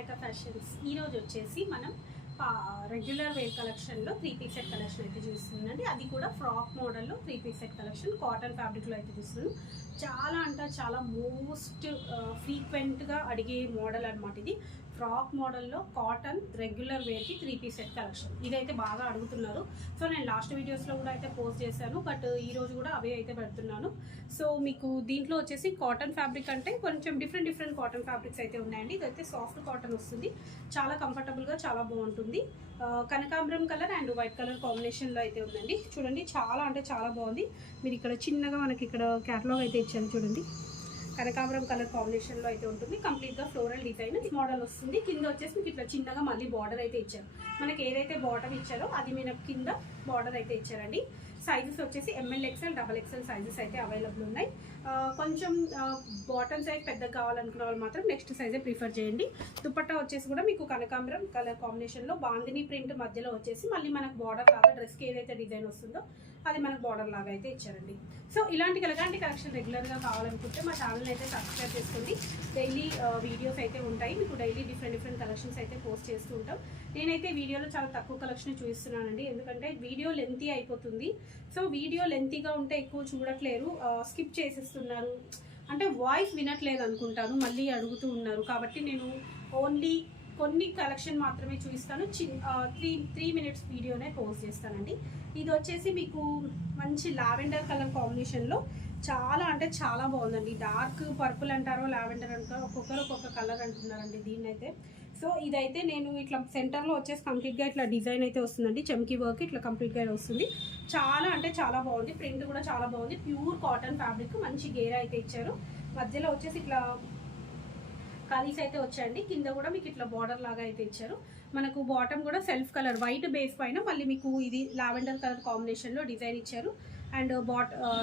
నాయక fashions ఈ రోజు వచ్చేసి మనం రెగ్యులర్ వేర్ కలెక్షన్లో 3 పీస్ సెట్ కలెక్షన్ అయితే చూస్తుందండి. అది కూడా ఫ్రాక్ మోడల్లో 3 పీస్ సెట్ కలెక్షన్ కాటన్ ఫ్యాబ్రిక్లో అయితే చూస్తున్నాను. చాలా అంటే చాలా మోస్ట్ ఫ్రీక్వెంట్గా అడిగే మోడల్ అనమాట. ఇది ఫ్రాక్ మోడల్లో కాటన్ రెగ్యులర్ వేర్కి 3 పీస్ సెట్ కలెక్షన్. ఇదైతే బాగా అడుగుతున్నారు. సో నేను లాస్ట్ వీడియోస్లో కూడా అయితే పోస్ట్ చేశాను, బట్ ఈరోజు కూడా అవే అయితే పెడుతున్నాను. సో మీకు దీంట్లో వచ్చేసి కాటన్ ఫ్యాబ్రిక్ అంటే కొంచెం డిఫరెంట్ కాటన్ ఫ్యాబ్రిక్స్ అయితే ఉన్నాయండి. ఇదైతే సాఫ్ట్ కాటన్ వస్తుంది, చాలా కంఫర్టబుల్గా చాలా బాగుంటుంది. కనకాంబరం కలర్ అండ్ వైట్ కలర్ కాంబినేషన్లో అయితే ఉందండి. చూడండి చాలా అంటే చాలా బాగుంది. మీరు ఇక్కడ చిన్నగా మనకి ఇక్కడ క్యాటలాగ్ అయితే ఇచ్చారు చూడండి. కనకాంబరం కలర్ కాంబినేషన్లో అయితే ఉంటుంది. కంప్లీట్గా ఫ్లోరల్ డిజైన్ మోడల్ వస్తుంది. కింద వచ్చేసి మీకు ఇట్లా చిన్నగా మళ్ళీ బార్డర్ అయితే ఇచ్చారు. మనకి ఏదైతే బార్డర్ ఇచ్చారో అది మన కింద బార్డర్ అయితే ఇచ్చారండి. సైజెస్ వచ్చేసి ML XL XXL సైజెస్ అయితే అవైలబుల్ ఉన్నాయి. కొంచెం బాటమ్ సైజ్ పెద్దగా కావాలనుకున్న వాళ్ళు మాత్రం నెక్స్ట్ సైజే ప్రిఫర్ చేయండి. దుపట్టా వచ్చేసి కూడా మీకు కనకాంబరం కలర్ కాంబినేషన్లో బాందిని ప్రింట్ మధ్యలో వచ్చేసి మళ్ళీ మనకు బార్డర్ లాగా డ్రెస్కి ఏదైతే డిజైన్ వస్తుందో అది మనకు బార్డర్ లాగా అయితే ఇచ్చారండి. సో ఇలాంటి కలెక్షన్ రెగ్యులర్గా కావాలనుకుంటే మా ఛానల్ అయితే సబ్స్క్రైబ్ చేసుకోండి. డైలీ వీడియోస్ అయితే ఉంటాయి. మీకు డైలీ డిఫరెంట్ కలెక్షన్స్ అయితే పోస్ట్ చేస్తూ ఉంటాం. నేనైతే వీడియోలో చాలా తక్కువ కలెక్షన్ చూపిస్తున్నానండి, ఎందుకంటే వీడియో లెంతీ అయిపోతుంది. సో వీడియో లెంతీగా ఉంటే ఎక్కువ చూడట్లేరు, స్కిప్ చేసేస్తున్నారు, అంటే వాయిస్ వినట్లేదు అనుకుంటాను, మళ్ళీ అడుగుతూ ఉన్నారు. కాబట్టి నేను ఓన్లీ కొన్ని కలెక్షన్ మాత్రమే చూపిస్తాను. 3 మినిట్స్ వీడియోనే పోస్ట్ చేస్తానండి. ఇది వచ్చేసి మీకు మంచి లావెండర్ కలర్ కాంబినేషన్లో చాలా అంటే చాలా బాగుందండి. డార్క్ పర్పుల్ అంటారో లావెండర్ అంటారో ఒక్కొక్కరు ఒక్కొక్క కలర్ అంటున్నారండి దీన్నైతే. సో ఇదైతే నేను ఇట్లా సెంటర్లో వచ్చేసి కంప్లీట్గా ఇట్లా డిజైన్ అయితే వస్తుందండి. చమ్కీ వర్క్ ఇట్లా కంప్లీట్గా వస్తుంది. చాలా అంటే చాలా బాగుంది. ప్రింట్ కూడా చాలా బాగుంది. ప్యూర్ కాటన్ ఫ్యాబ్రిక్, మంచి గేరా అయితే ఇచ్చారు. మధ్యలో వచ్చేసి ఇట్లా కలీస్ అయితే వచ్చాయండి. కింద కూడా మీకు ఇట్లా బార్డర్ లాగా అయితే ఇచ్చారు. మనకు బాటమ్ కూడా సెల్ఫ్ కలర్ వైట్ బేస్ పైన మళ్ళీ మీకు ఇది లావెండర్ కలర్ కాంబినేషన్లో డిజైన్ ఇచ్చారు. అండ్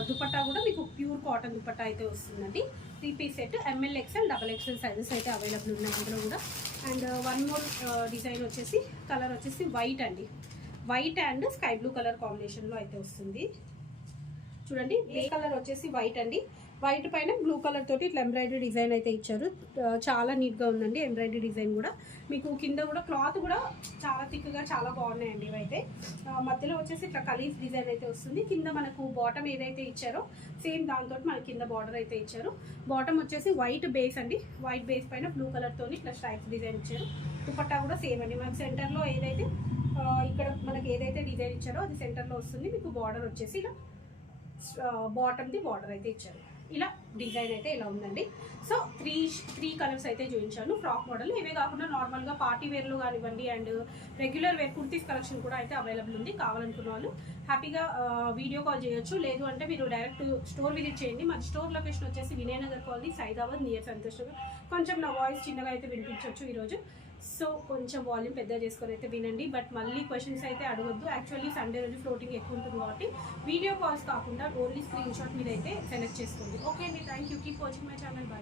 దుపట్టా కూడా మీకు ప్యూర్ కాటన్ దుపట్టా అయితే వస్తుందండి. 3 piece set ML XL XXL sizes అయితే అవైలబుల్ ఉన్నాయి అందులో కూడా. అండ్ వన్ మోర్ డిజైన్ వచ్చేసి కలర్ వచ్చేసి వైట్ అండి. White and sky blue colour కాంబినేషన్లో అయితే వస్తుంది. చూడండి ఏ కలర్ వచ్చేసి వైట్ అండి. వైట్ పైన బ్లూ కలర్ తోటి ఇట్లా ఎంబ్రాయిడరీ డిజైన్ అయితే ఇచ్చారు. చాలా నీట్గా ఉందండి ఎంబ్రాయిడరీ డిజైన్ కూడా. మీకు కింద కూడా క్లాత్ కూడా చాలా థిక్గా చాలా బాగున్నాయండి ఇవైతే. మధ్యలో వచ్చేసి ఇట్లా కలీస్ డిజైన్ అయితే వస్తుంది. కింద మనకు బాటమ్ ఏదైతే ఇచ్చారో సేమ్ దాంతో మనకి కింద బార్డర్ అయితే ఇచ్చారు. బాటమ్ వచ్చేసి వైట్ బేస్ అండి. వైట్ బేస్ పైన బ్లూ కలర్ తోని ఇట్లా స్ట్రైప్స్ డిజైన్ ఇచ్చారు. దుపట్టా కూడా సేమ్ అండి. మనకి సెంటర్లో ఏదైతే ఇక్కడ మనకి ఏదైతే డిజైన్ ఇచ్చారో అది సెంటర్లో వస్తుంది. మీకు బార్డర్ వచ్చేసి ఇలా బాటమ్ది బార్డర్ అయితే ఇచ్చారు. ఇలా డిజైన్ అయితే ఇలా ఉందండి. సో త్రీ కలర్స్ అయితే చూపించాను ఫ్రాక్ మోడల్. ఇవే కాకుండా నార్మల్గా పార్టీ వేర్లు కానివ్వండి and regular wear kurtis collection కూడా అయితే అవైలబుల్ ఉంది. కావాలనుకున్న వాళ్ళు హ్యాపీగా వీడియో కాల్ చేయొచ్చు, లేదు అంటే మీరు డైరెక్ట్ స్టోర్ విజిట్ చేయండి. మన స్టోర్ లొకేషన్ వచ్చేసి వినయనగర్ కాలనీ, సైదాబాద్, నియర్ సంతోష్. కొంచెం నా వాయిస్ చిన్నగా అయితే వినిపించవచ్చు ఈరోజు. సో కొంచెం వాల్యూమ్ పెద్దగా చేసుకొని అయితే వినండి, బట్ మళ్ళీ క్వశ్చన్స్ అయితే అడగొద్దు. యాక్చువల్లీ సండే రోజు ఫ్లోటింగ్ ఎక్కువ ఉంటుంది కాబట్టి వీడియో కాల్స్ కాకుండా ఓన్లీ స్క్రీన్ షాట్ మీద అయితే సెలెక్ట్ చేసుకోండి. ఓకే అండి, thank you. Keep watching my channel. By.